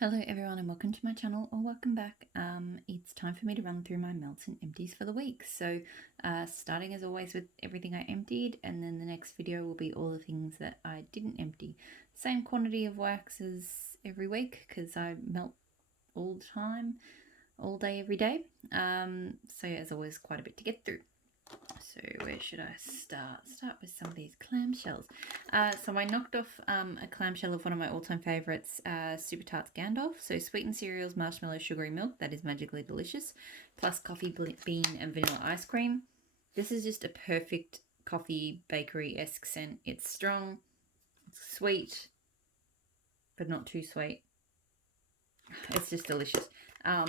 Hello everyone and welcome to my channel or welcome back. It's time for me to run through my melts and empties for the week. So starting as always with everything I emptied, and then the next video will be all the things that I didn't empty. Same quantity of wax as every week because I melt all the time, all day, every day. So as always, quite a bit to get through. So where should I start? Start with some of these clamshells. So I knocked off a clamshell of one of my all-time favourites, Super Tarts Gandalf. So sweetened cereals, marshmallow, sugary milk. That is magically delicious. Plus coffee bean and vanilla ice cream. This is just a perfect coffee bakery-esque scent. It's strong, it's sweet, but not too sweet. It's just delicious.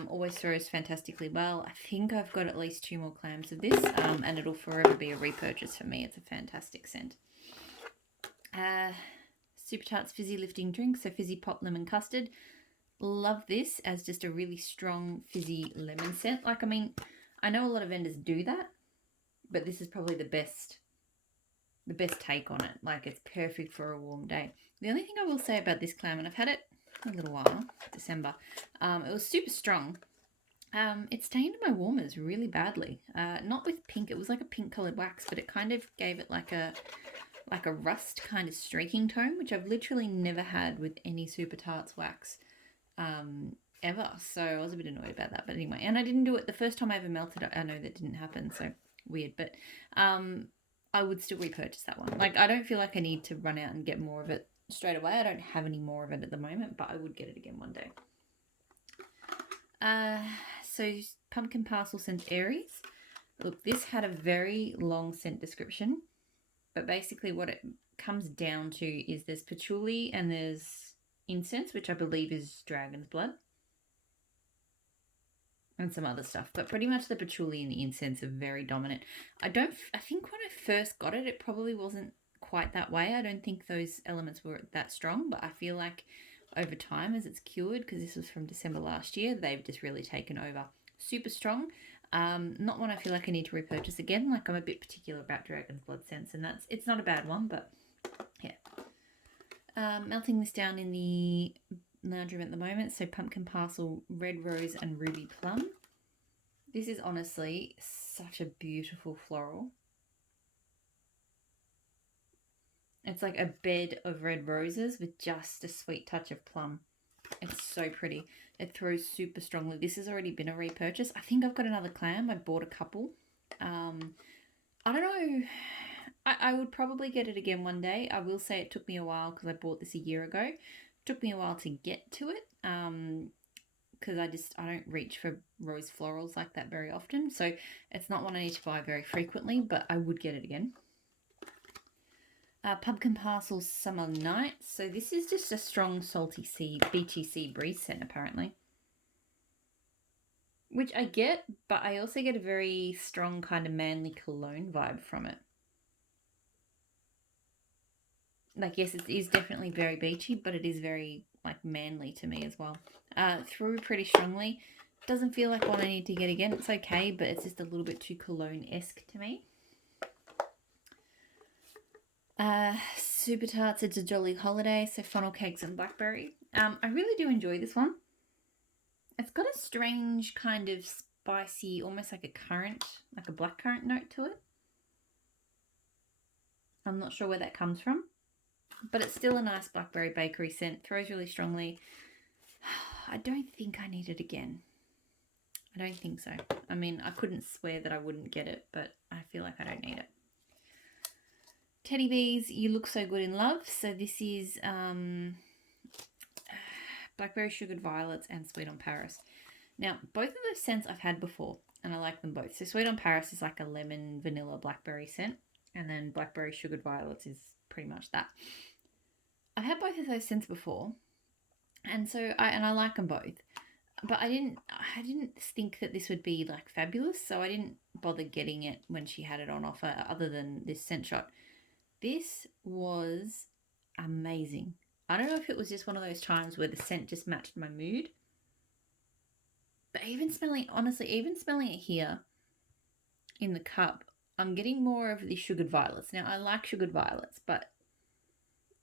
Always throws fantastically well. I think I've got at least 2 more clams of this, and it'll forever be a repurchase for me. It's a fantastic scent. Super Tarts Fizzy Lifting Drink, so fizzy pop lemon custard. Love this as just a really strong fizzy lemon scent. Like, I mean, I know a lot of vendors do that, but this is probably the best take on it. Like, it's perfect for a warm day. The only thing I will say about this clam, and I've had it a little while, December, it was super strong. It stained my warmers really badly. Not with pink, it was like a pink coloured wax, but it kind of gave it like a rust kind of streaking tone, which I've literally never had with any Super Tarts wax ever. So I was a bit annoyed about that. But anyway, and I didn't do it the first time I ever melted it. I know that didn't happen, so weird. But I would still repurchase that one. Like, I don't feel like I need to run out and get more of it straight away. I don't have any more of it at the moment, but I would get it again one day. So pumpkin parcel scent Aries. Look, this had a very long scent description, but basically what it comes down to is there's patchouli and there's incense, which I believe is dragon's blood, and some other stuff, but pretty much the patchouli and the incense are very dominant. I think when I first got it, it probably wasn't quite that way. I don't think those elements were that strong, but I feel like over time as it's cured, because this was from December last year, they've just really taken over. Super strong. Not one I feel like I need to repurchase again. Like, I'm a bit particular about dragon's blood scents, and it's not a bad one, but yeah. Melting this down in the lounge room at the moment. So pumpkin parcel, red rose, and ruby plum. This is honestly such a beautiful floral. It's like a bed of red roses with just a sweet touch of plum. It's so pretty. It throws super strongly. This has already been a repurchase. I think I've got another clam. I bought a couple. I don't know. I would probably get it again one day. I will say it took me a while because I bought this a year ago. It took me a while to get to it because I don't reach for rose florals like that very often. So it's not one I need to buy very frequently, but I would get it again. Pumpkin Parcel Summer Night. So this is just a strong salty sea, beachy sea breeze scent apparently. Which I get, but I also get a very strong kind of manly cologne vibe from it. Like, yes, it is definitely very beachy, but it is very like manly to me as well. Through pretty strongly. Doesn't feel like one I need to get again. It's okay, but it's just a little bit too cologne-esque to me. Super Tarts, It's a Jolly Holiday, so funnel cakes and blackberry. I really do enjoy this one. It's got a strange kind of spicy, almost like a currant, like a blackcurrant note to it. I'm not sure where that comes from, but it's still a nice blackberry bakery scent. Throws really strongly. I don't think I need it again. I don't think so. I mean, I couldn't swear that I wouldn't get it, but I feel like I don't need it. Teddy Bees, You Look So Good in Love. So this is Blackberry Sugared Violets and Sweet on Paris. Now, both of those scents I've had before, and I like them both. So Sweet on Paris is like a lemon, vanilla, blackberry scent, and then Blackberry Sugared Violets is pretty much that. I've had both of those scents before, and so I like them both. But I didn't think that this would be like fabulous, so I didn't bother getting it when she had it on offer, other than this scent shot. This was amazing. I don't know if it was just one of those times where the scent just matched my mood. But even smelling it here in the cup, I'm getting more of the sugared violets. Now, I like sugared violets, but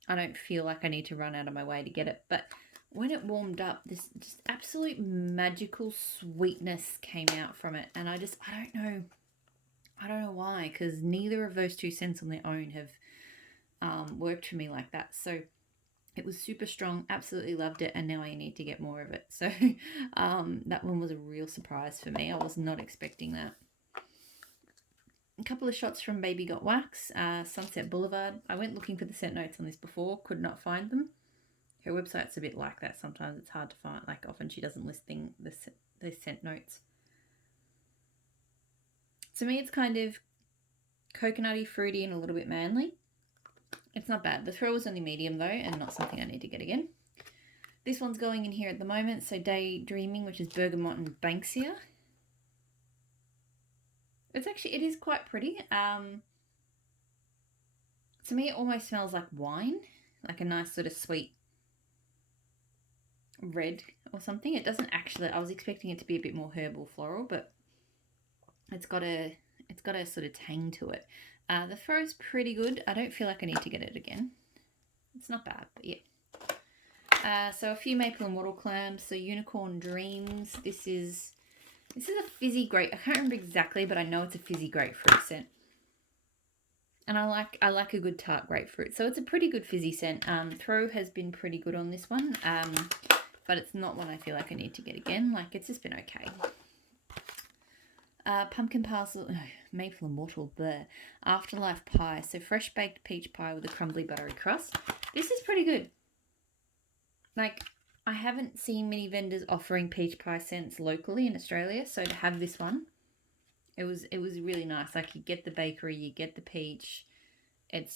I don't feel like I need to run out of my way to get it. But when it warmed up, this just absolute magical sweetness came out from it. And I don't know why, because neither of those two scents on their own have worked for me like that. So it was super strong, absolutely loved it, and now I need to get more of it. So that one was a real surprise for me. I was not expecting that. A couple of shots from Baby Got Wax, Sunset Boulevard. I went looking for the scent notes on this before, could not find them. Her website's a bit like that sometimes. It's hard to find. Like, often she doesn't list the scent notes. To me, it's kind of coconutty, fruity, and a little bit manly. It's not bad. The throw was only medium though, and not something I need to get again. This one's going in here at the moment. So Daydreaming, which is Bergamot and Banksia. It is quite pretty. To me, it almost smells like wine, like a nice sort of sweet red or something. It doesn't actually. I was expecting it to be a bit more herbal floral, but it's got a sort of tang to it. The throw's pretty good. I don't feel like I need to get it again. It's not bad, but yeah. So a few maple and wattle clams. So Unicorn Dreams. This is a fizzy grape. I can't remember exactly, but I know it's a fizzy grapefruit scent. And I like a good tart grapefruit. So it's a pretty good fizzy scent. Throw has been pretty good on this one. But it's not one I feel like I need to get again. Like, it's just been okay. Pumpkin parcel, maple and wattle, the Afterlife pie. So fresh baked peach pie with a crumbly buttery crust. This is pretty good. Like, I haven't seen many vendors offering peach pie scents locally in Australia, so to have this one, it was really nice. Like, you get the bakery, you get the peach. It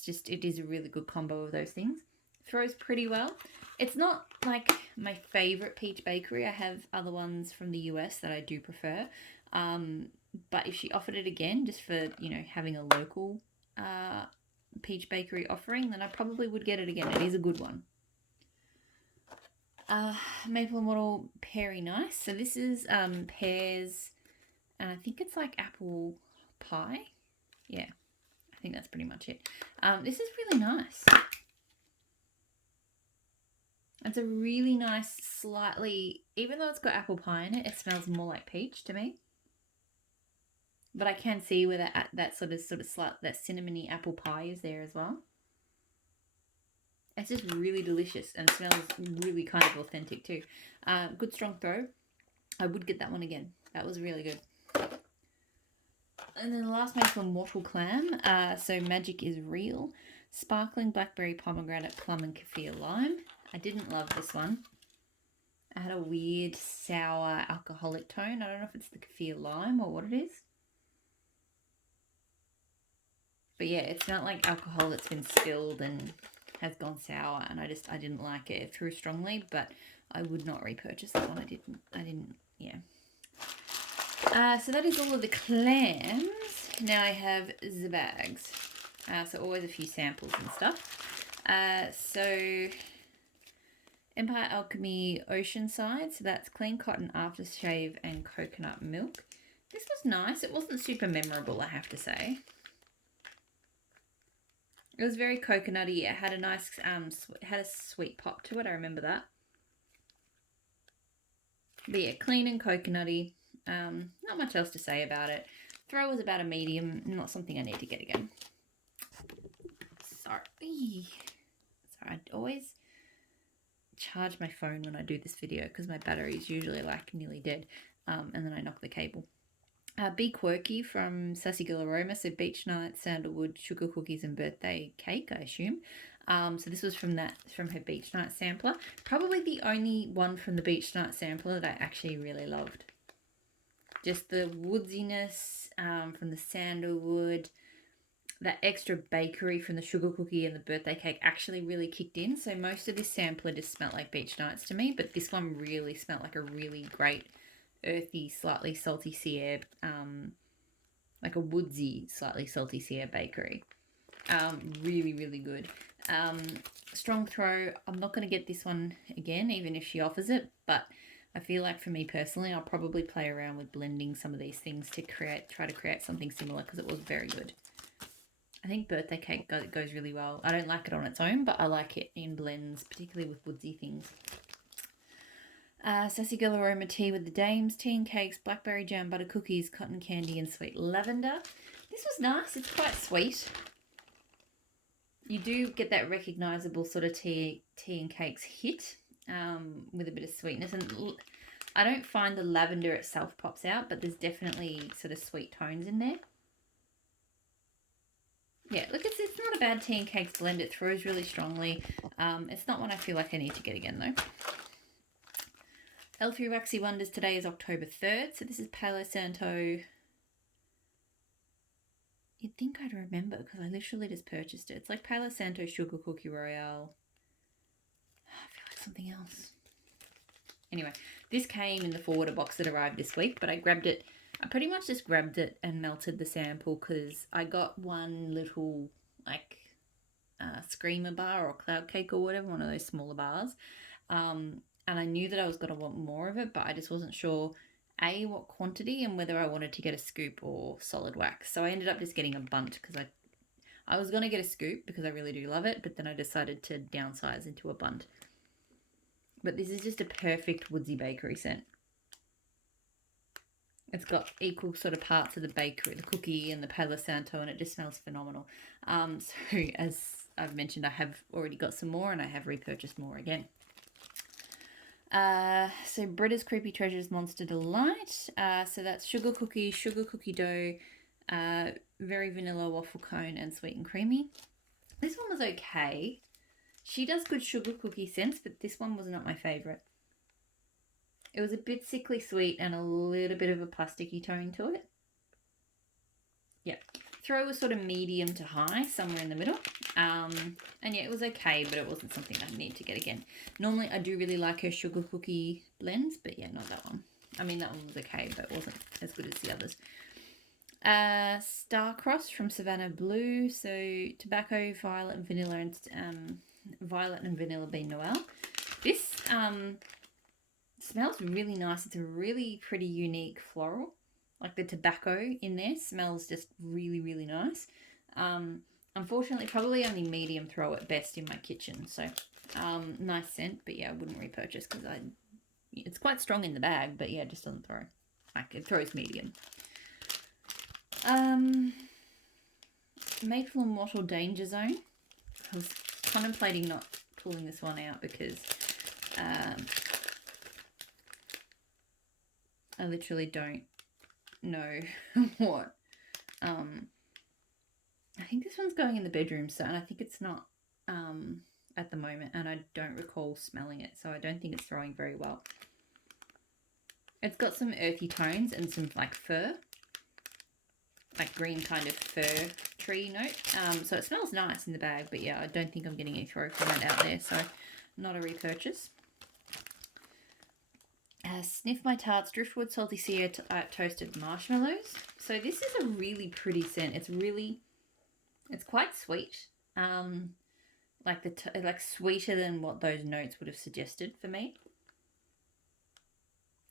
is a really good combo of those things. Throws pretty well. It's not like my favorite peach bakery. I have other ones from the US that I do prefer. But if she offered it again, just for, having a local peach bakery offering, then I probably would get it again. It is a good one. Maple and wattle Peary Nice. So this is pears, and I think it's like apple pie. Yeah, I think that's pretty much it. This is really nice. It's a really nice, slightly, even though it's got apple pie in it, it smells more like peach to me. But I can see where that sort of slight, that cinnamony apple pie is there as well. It's just really delicious and smells really kind of authentic too. Good strong throw. I would get that one again. That was really good. And then the last maple and wattle clam. So Magic is Real. Sparkling blackberry, pomegranate, plum, and kaffir lime. I didn't love this one. I had a weird sour alcoholic tone. I don't know if it's the kaffir lime or what it is. But yeah, it smelled like alcohol that's been spilled and has gone sour, and I didn't like it. It threw strongly, but I would not repurchase that one. I didn't, yeah. So that is all of the clams. Now I have the bags. So always a few samples and stuff. So Empire Alchemy Oceanside. So that's clean cotton aftershave and coconut milk. This was nice. It wasn't super memorable, I have to say. It was very coconutty. It had a nice, it had a sweet pop to it. I remember that. But yeah, clean and coconutty. Not much else to say about it. Throw was about a medium. Not something I need to get again. Sorry. I always charge my phone when I do this video because my battery is usually like nearly dead. And then I knock the cable. Be Quirky from Sassy Girl Aroma. So Beach Night, Sandalwood, Sugar Cookies, and Birthday Cake, I assume. So this was from her Beach Night sampler. Probably the only one from the Beach Night sampler that I actually really loved. Just the woodsiness from the sandalwood, that extra bakery from the sugar cookie and the birthday cake actually really kicked in. So most of this sampler just smelled like Beach Nights to me, but this one really smelled like a really great earthy, slightly salty sea air, like a woodsy, slightly salty sea air bakery. Really, really good. Strong throw. I'm not going to get this one again, even if she offers it, but I feel like for me personally, I'll probably play around with blending some of these things to try to create something similar because it was very good. I think birthday cake goes really well. I don't like it on its own, but I like it in blends, particularly with woodsy things. Sassy Girl Aroma Tea with the Dames, tea and cakes, blackberry jam, butter cookies, cotton candy, and sweet lavender. This was nice. It's quite sweet. You do get that recognisable sort of tea and cakes hit with a bit of sweetness. And I don't find the lavender itself pops out, but there's definitely sort of sweet tones in there. Yeah, look, it's not a bad tea and cakes blend. It throws really strongly. It's not one I feel like I need to get again, though. Elfie Waxy Wonders today is October 3rd, so this is Palo Santo. You'd think I'd remember because I literally just purchased it. It's like Palo Santo Sugar Cookie Royale. I feel like something else. Anyway, this came in the forwarder box that arrived this week, but I grabbed it. I pretty much just grabbed it and melted the sample because I got one little like screamer bar or cloud cake or whatever, one of those smaller bars. And I knew that I was going to want more of it, but I just wasn't sure, A, what quantity and whether I wanted to get a scoop or solid wax. So I ended up just getting a bunt because I was going to get a scoop because I really do love it, but then I decided to downsize into a bunt. But this is just a perfect woodsy bakery scent. It's got equal sort of parts of the bakery, the cookie and the Palo Santo, and it just smells phenomenal. So as I've mentioned, I have already got some more and I have repurchased more again. So Britta's Creepy Treasures Monster Delight. So that's sugar cookie dough, very vanilla waffle cone, and sweet and creamy. This one was okay. She does good sugar cookie scents, but this one was not my favourite. It was a bit sickly sweet and a little bit of a plasticky tone to it. Yeah. Throw was sort of medium to high, somewhere in the middle. And yeah, it was okay, but it wasn't something I need to get again. Normally, I do really like her sugar cookie blends, but yeah, not that one. I mean, that one was okay, but it wasn't as good as the others. Starcross from Savannah Blue. So tobacco, violet and vanilla, and violet and vanilla bean noel. This smells really nice. It's a really pretty unique floral. Like the tobacco in there smells just really, really nice. Unfortunately, probably only medium throw at best in my kitchen. So nice scent, but yeah, I wouldn't repurchase because it's quite strong in the bag, but yeah, it just doesn't throw. Like it throws medium. Maple and Wattle Danger Zone. I was contemplating not pulling this one out because I literally don't know what. I think this one's going in the bedroom, so and I think it's not at the moment, and I don't recall smelling it, so I don't think it's throwing very well. It's got some earthy tones and some like fir, like green kind of fir tree note. So it smells nice in the bag, but yeah, I don't think I'm getting any throw from it out there, so not a repurchase. Sniff My Tarts Driftwood Salty Sea Toasted Marshmallows. So this is a really pretty scent. It's quite sweet. Like sweeter than what those notes would have suggested for me.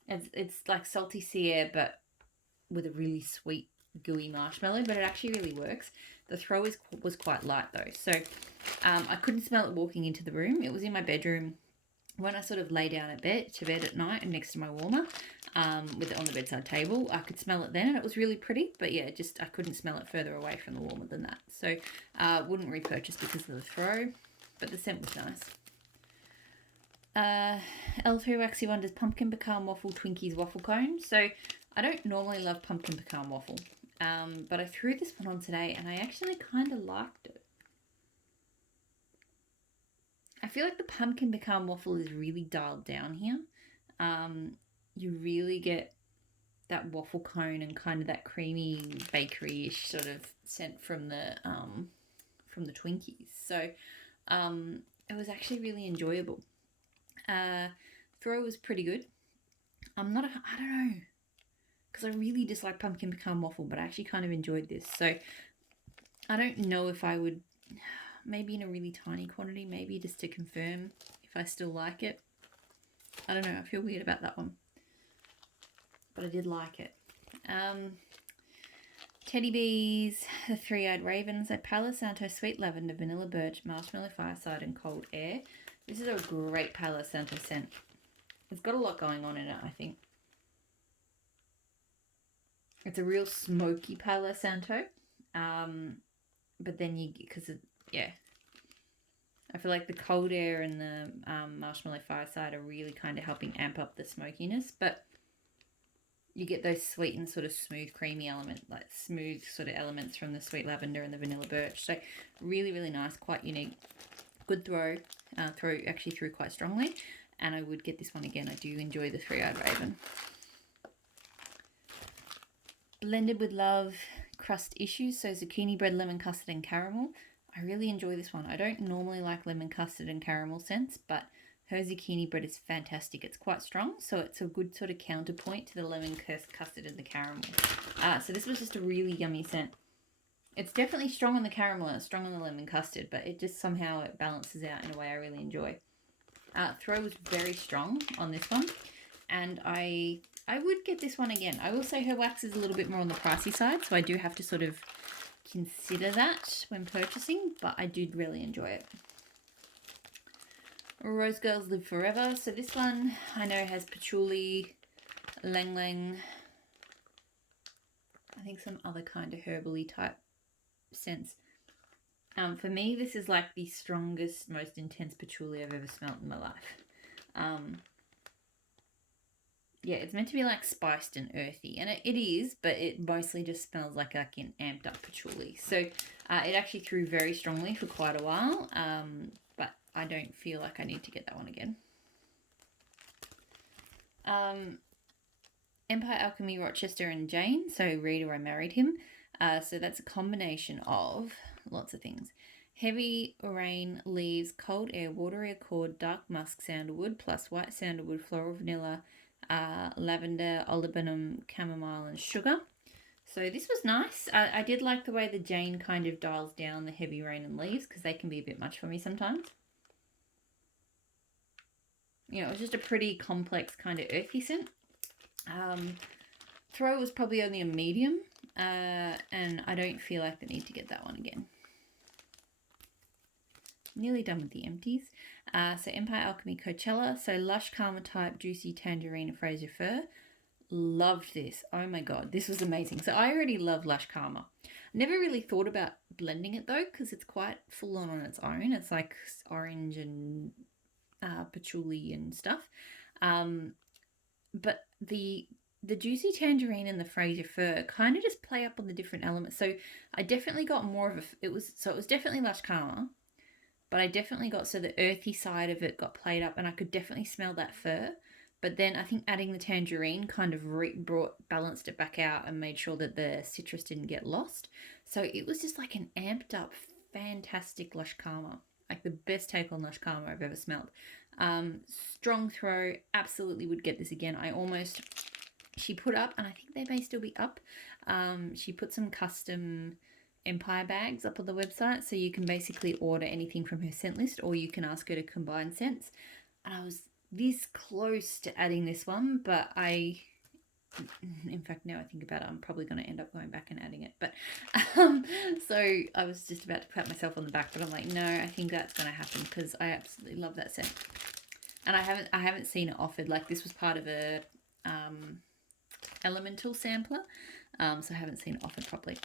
It's like salty sea air, but with a really sweet gooey marshmallow, but it actually really works. The throw was quite light though, so I couldn't smell it walking into the room. It was in my bedroom when I sort of lay down to bed at night and next to my warmer, with it on the bedside table. I could smell it then and it was really pretty, but yeah, just I couldn't smell it further away from the warmer than that. So wouldn't repurchase because of the throw, but the scent was nice. Elfie Waxy Wonders Pumpkin Pecan Waffle Twinkies Waffle Cone. So I don't normally love pumpkin pecan waffle, but I threw this one on today and I actually kind of liked it. I feel like the pumpkin pecan waffle is really dialed down here. You really get that waffle cone and kind of that creamy bakery-ish sort of scent from the Twinkies. So it was actually really enjoyable. Throw was pretty good. I don't know, because I really dislike pumpkin pecan waffle, but I actually kind of enjoyed this. So I don't know if I would, maybe in a really tiny quantity, maybe just to confirm if I still like it. I don't know, I feel weird about that one, but I did like it. Teddy Bees, the Three-Eyed Ravens, a Palo Santo Sweet Lavender, Vanilla Birch, Marshmallow Fireside, and Cold Air. This is a great Palo Santo scent. It's got a lot going on in it, I think. It's a real smoky Palo Santo. But then because yeah, I feel like the cold air and the marshmallow fireside are really kind of helping amp up the smokiness, but you get those sweet and sort of smooth creamy element, like smooth sort of elements from the sweet lavender and the vanilla birch. So really, really nice, quite unique. Good throw. Throw actually through quite strongly, and I would get this one again. I do enjoy the Three-Eyed Raven. Blended with Love Crust Issues, so zucchini bread, lemon custard and caramel. I really enjoy this one. I don't normally like lemon custard and caramel scents, but her zucchini bread is fantastic. It's quite strong, so it's a good sort of counterpoint to the lemon custard and the caramel. So this was just a really yummy scent. It's definitely strong on the caramel and it's strong on the lemon custard, but it just somehow it balances out in a way I really enjoy. Throw was very strong on this one, and I would get this one again. I will say her wax is a little bit more on the pricey side, so I do have to sort of consider that when purchasing, but I did really enjoy it. Rose Girls Live Forever. So this one I know has patchouli, lang lang, I think some other kind of herbally type scents. For me, this is like the strongest, most intense patchouli I've ever smelled in my life. Yeah, it's meant to be like spiced and earthy, and it is, but it mostly just smells like an amped up patchouli. So it actually threw very strongly for quite a while, but I don't feel like I need to get that one again. Empire Alchemy Rochester and Jane, so Reader, I Married Him. So that's a combination of lots of things. Heavy rain, leaves, cold air, watery accord, dark musk, sandalwood, plus white sandalwood, floral vanilla, lavender, olibanum, chamomile, and sugar. So this was nice. I did like the way the Jane kind of dials down the heavy rain and leaves, because they can be a bit much for me sometimes. You know, it was just a pretty complex kind of earthy scent. Throw was probably only a medium, and I don't feel like the need to get that one again. Nearly done with the empties. So Empire Alchemy Coachella. So Lush Karma Type, Juicy Tangerine, Fraser Fir. Loved this. Oh my god, this was amazing. So I already love Lush Karma. Never really thought about blending it though, because it's quite full on its own. It's like orange and patchouli and stuff. But the Juicy Tangerine and the Fraser Fir kind of just play up on the different elements. So I definitely got more of it was definitely Lush Karma, but I definitely got, so the earthy side of it got played up, and I could definitely smell that fir. But then I think adding the tangerine kind of balanced it back out and made sure that the citrus didn't get lost. So it was just like an amped up, fantastic Lush Karma. Like the best take on Lush Karma I've ever smelled. Strong throw, absolutely would get this again. She put up, and I think they may still be up, she put some custom Empire bags up on the website, so you can basically order anything from her scent list, or you can ask her to combine scents. And I was this close to adding this one, but in fact, now I think about it, I'm probably going to end up going back and adding it. But so I was just about to pat myself on the back, but I'm like, no, I think that's going to happen, because I absolutely love that scent. And I haven't seen it offered. Like, this was part of a elemental sampler, so I haven't seen it offered properly.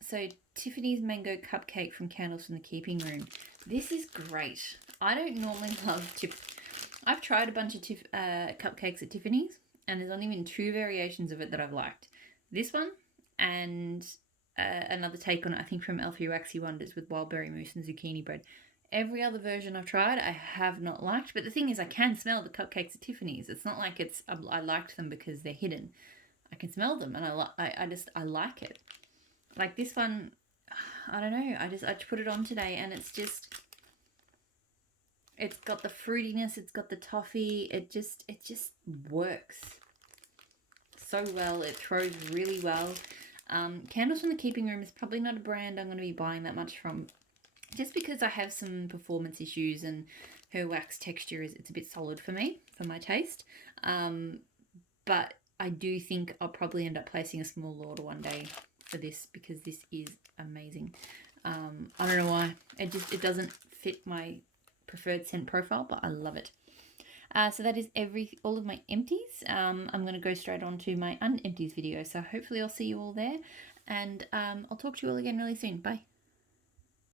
So Tiffany's Mango Cupcake from Candles from the Keeping Room. This is great. I don't normally love I've tried a bunch of cupcakes at Tiffany's, and there's only been 2 variations of it that I've liked. This one and another take on it, I think from Elfie Waxy Wonders, with wild berry mousse and zucchini bread. Every other version I've tried, I have not liked. But the thing is, I can smell the cupcakes at Tiffany's. It's not like I liked them because they're hidden. I can smell them, and I like it. Like this one, I don't know. I just put it on today, and it's got the fruitiness, it's got the toffee. It just works so well. It throws really well. Candles from the Keeping Room is probably not a brand I'm going to be buying that much from, just because I have some performance issues, and her wax texture it's a bit solid for me, for my taste. But I do think I'll probably end up placing a small order one day for this, because this is amazing. I don't know why. It doesn't fit my preferred scent profile, but I love it. So that is all of my empties. I'm going to go straight on to my unempties video. So hopefully I'll see you all there, and I'll talk to you all again really soon. Bye.